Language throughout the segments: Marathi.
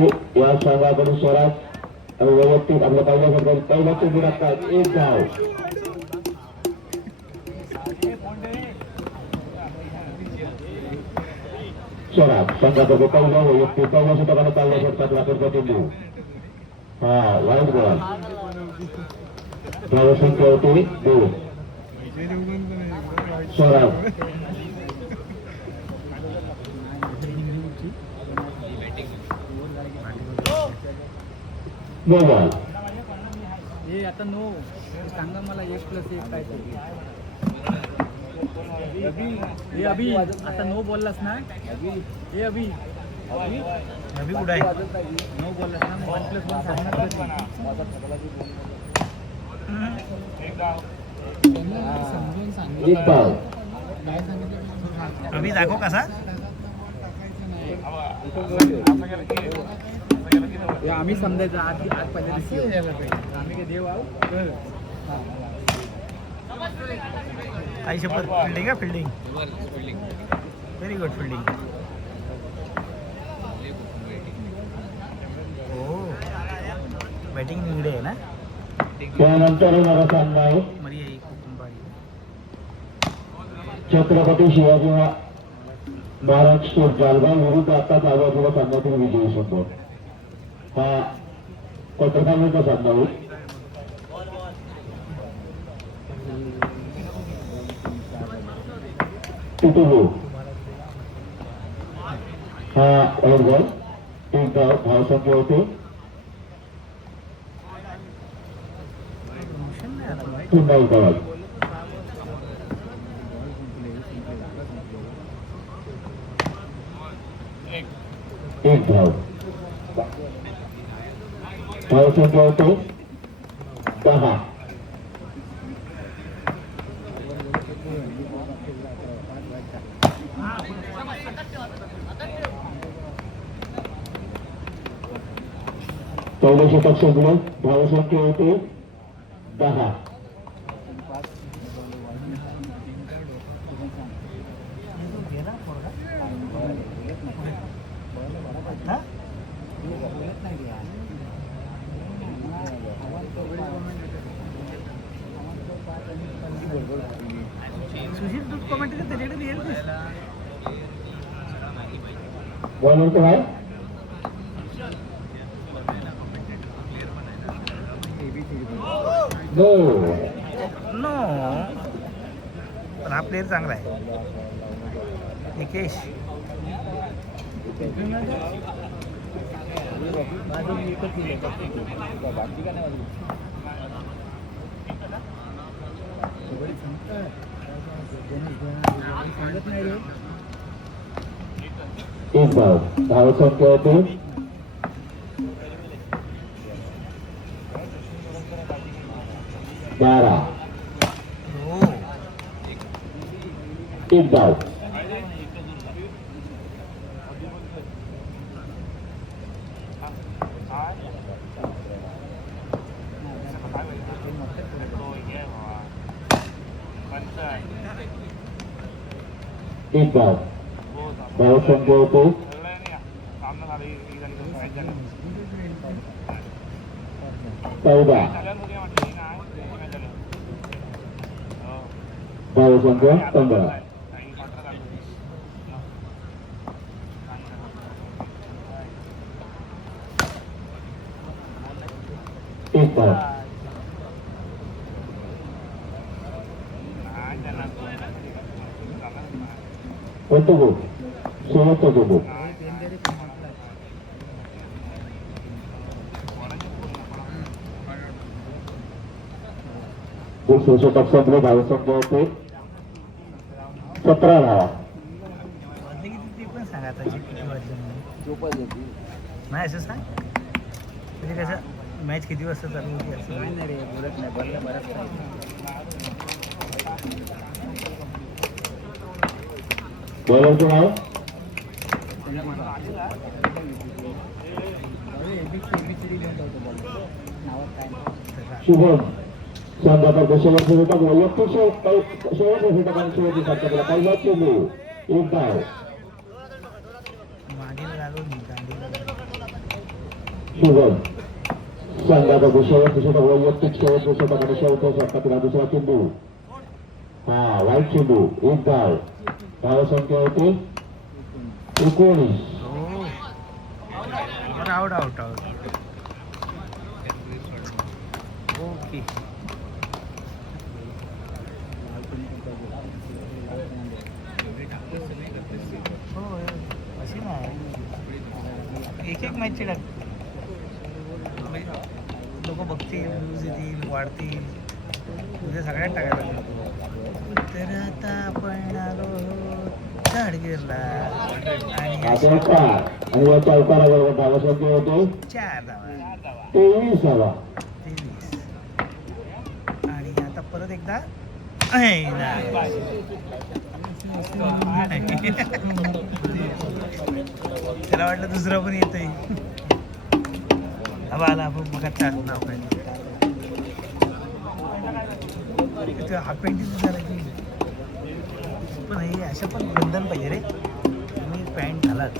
चेंडू या संघाकडून स्वराज वैयक्तिक आपल्या पहिल्या चेंडू टाकतात. एक धाव. स्वराज संघाकडे पहिला वैयक्तिक पहिल्या षटकाने पहिल्या षटकात लागेल चेंडू. हा वाईट बॉल. धावसंख्या होती 2. स्वराज बॉल. हे आता नो सांगा मला 1+1 काय ते. हे अभि आता नो बोललास ना. हे अभि कुठे आहे. नो बोललास ना 1+1 सांगणार. समजून सांगितलं काय सांगितलं अभि दाखव कसा. आम्ही समजायचं आज पहिल्या दिवशी आम्ही काय देव आहो. आई शपथ. फिल्डिंग आहे. Fielding very good. फिल्डिंग हो. बॅटिंग निगडे आहे ना. त्यानंतर होणारा सामना आहे छत्रपती शिवाजी महाराज स्पोर्ट जालगाव विरुद्ध आता आजूबाजूला सामन्यातील विजयी संघ. हा क्वार्टर फायनलचा सामना होईल. हा वाईट बॉल. एक धाव. धावसंख्या होते पुन्हा एक धाव. एक धाव. धावसंख्या होते 10. पहिल्या षटक संपलं. धावसंख्या होते 10. सुशील तू कमेंट कर त्याच्याकडे येईल. बॉलर तो आहे. नो पण हा प्लेअर चांगला आहे. निकेश एक धाव. धावसंख्या होते 12. एक धाव. एक धाव. धावसंख्या होते 14. धावसंख्या 15. एक धाव. Untuk semua tubuh. Khusus untuk sebelum harus sembuh 17 lah. नाही असं सांग म्हणजे कसं मॅच किती वाजता चालू होती असं नाही रे बोलत नाही बोलला बराच बोलायचं नाव शुभम संघाचा शेवटचा षटक वैयक्तिक शेवटच्या षटकाने शेवटची षटकाला पहिला चेंडू एक धाव. मागील लागून शुभम संघाचा शेवटचा षटक वैयक्तिक शेवटचा षटक आणि शेवटच्या षटकातील दुसरा चेंडू हा वाईट चेंडू एक धाव धाव संख्या होती 19. आउट आउट आउट ओके हो अशी नाही एक एक मॅच टाक लोक बघतील व्ह्यूज येतील वाढतील उद्या सगळ्यात टाकायला तर आता आपण आलो झाडगिरला आणि आणि या चौकाराबरोबर धावा संख्या होते 4 धावा 23 धावा 23 आणि आता परत एकदा आहे ना. त्याला वाटलं दुसरं पण येतंय आला आपण बघा नाव काय हाफ पॅन्ट झाला की पण हे अशा पण बंधन पाहिजे रे तुम्ही पॅन्ट घालाच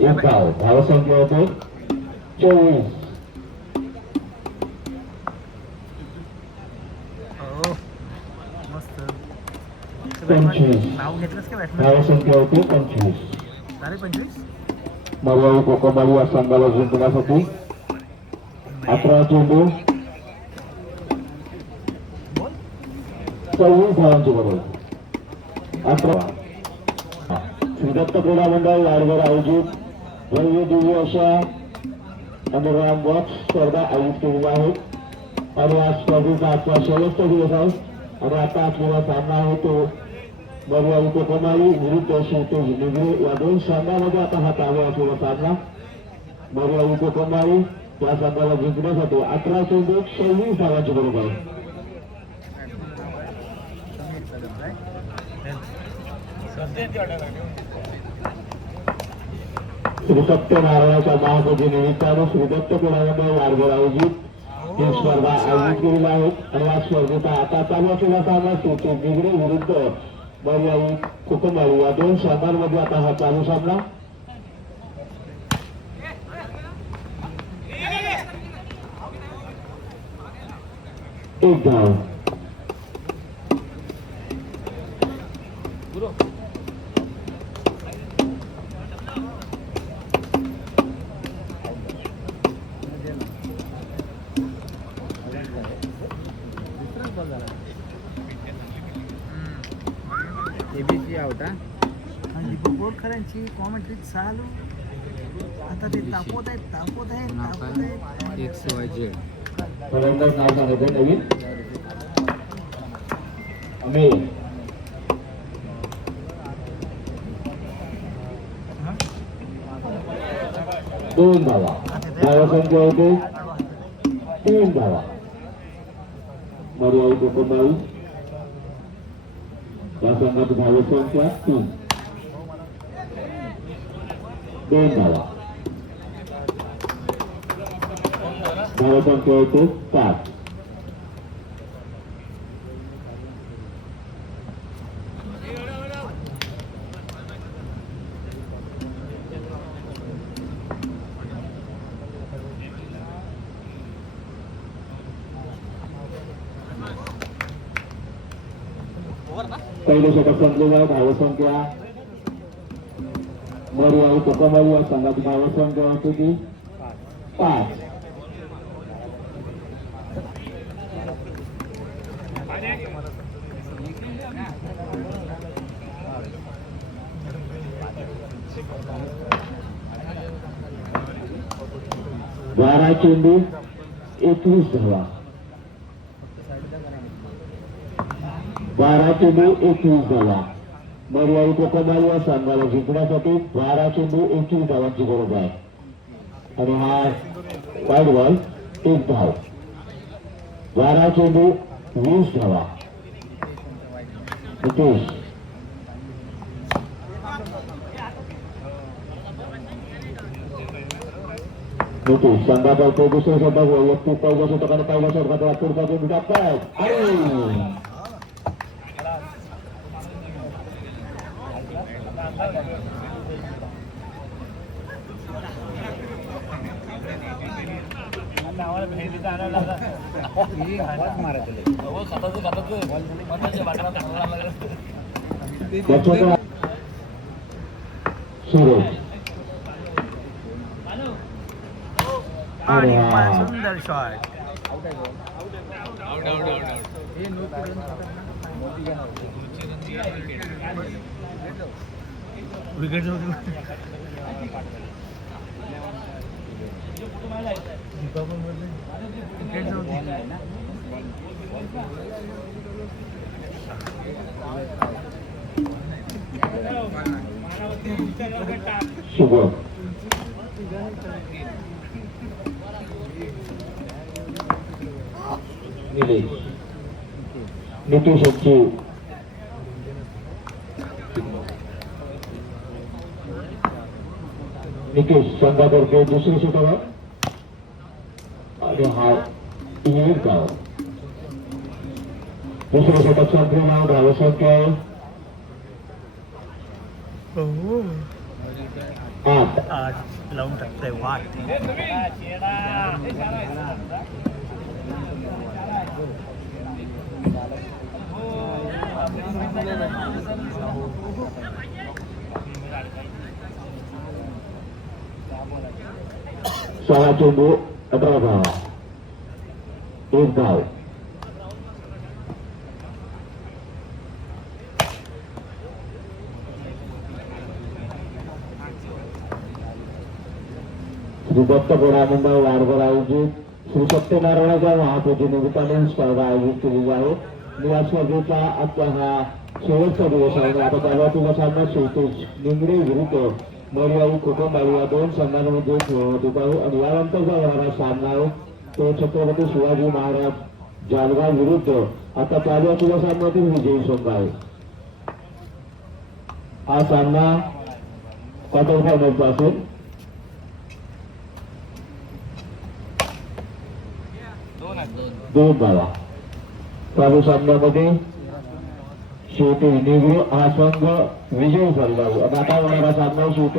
एक धाव धाव संख्या होते 24. हो मस्त 25 नाव घेतलंस का बॅटमॅन धाव संख्या होती 25. अरे 25 मर्यादित कोकमाली या संघाला जिंकण्यासाठी 11 चेंडू 24 धावांची बरोबर 11. श्रीदत्त क्रीडा मंडळ लाडवर आयोजित भव्य दिव्य अशा अंडरग्राउंड बॉक्स स्पर्धा आयोजित केलेल्या आहेत आणि या स्पर्धेचा आजचा शेवटचा दिवस आहे आणि आता आपल्याला सामना आहे तो मर्यादित कोकमाली विरुद्ध शेवटे निगरे या दोन संघामध्ये आता हा चालू असलेला सामना मर्यादित कोकमाली या संघाला जिंकण्यासाठी 11 चेंडू 26 धावांची बरोबर आहे. श्री सत्यनारायणाच्या महापूजे निमित्तानं श्रीदत्त क्रीडामंडळ लाडगर आयोजित ही स्पर्धा आयोजित केलेल्या आहेत आणि या स्पर्धेचा आता चालू असलेला सामना शेवटी निगरे विरुद्ध मर्यादित कोकमाली या दोन संघांमध्ये आता हा चालू सामना एक धाव एबीसी आउट हा दीपक बोरकरांची कॉमेंट्री चालू आता ते तापवत आहेत XYZ फलंदाज नाव सांगायचं नवीन अमेर 2 धावा धावा संख्या होते 3 धावा मर्यादित कोकमाली या संघाची धावा संख्या 3 2 धावा धावा संख्या होते 7. पहिले षटक संपलेलं आहे. धावा संख्या मर्यादित कोकमाली या संघाची धावा संख्या होती ती 5. बारा चेंडू 21 धावा 12 चेंडू 21 धावा मर्यादित कोकमाली या संघाला जिंकण्यासाठी 12 चेंडू 21 धावांची गरज आहे आणि हा वाईड बॉल 1 धाव 12 चेंडू 20 धावा नितेश संघाचा तो दुसरा षटक वैयक्तिक पहिल्या षटकाने पहिल्या षटकाचा पुढचा चेंडू टाकतात आणि त्याच्याकडे सुरेश. अरे वा. सुंदर शॉट. विकेट शुभम. निलेश. नितीश यांची निकेश संघातर्फे दुसरी षटक आणि हा एक धाव. दुसरे षटक संपले नाव धावसंख्या आहे 8. लावून टाकतंय वाट. सहा चेंडू 18 धावा. एक धाव. श्री दत्त मंडळ वाडकर आयोजित श्री सत्यनारायणाच्या महापूजे निमित्ताने स्पर्धा आयोजित केलेली आहे. या स्पर्धेचा आता हा शेवटचा दिवस आहे. आता त्याला सामना शेवटेज निंगडे विरुद्ध मर्याई कुटुंबाई या दोन संघांमध्ये खेळवत होत आहे. आणि यानंतरचा होणारा सामना आहे तो छत्रपती शिवाजी महाराज जालगाव विरुद्ध आता पहिल्या सामन्यातील विजयी संघ आहे. हा सामना क्वार्टर फायनलचा असेल. दोन धावा. चालू सामन्यामध्ये शेवटी निगडे हा संघ विजयी झाला आहे. आता होणारा सामना शेवटी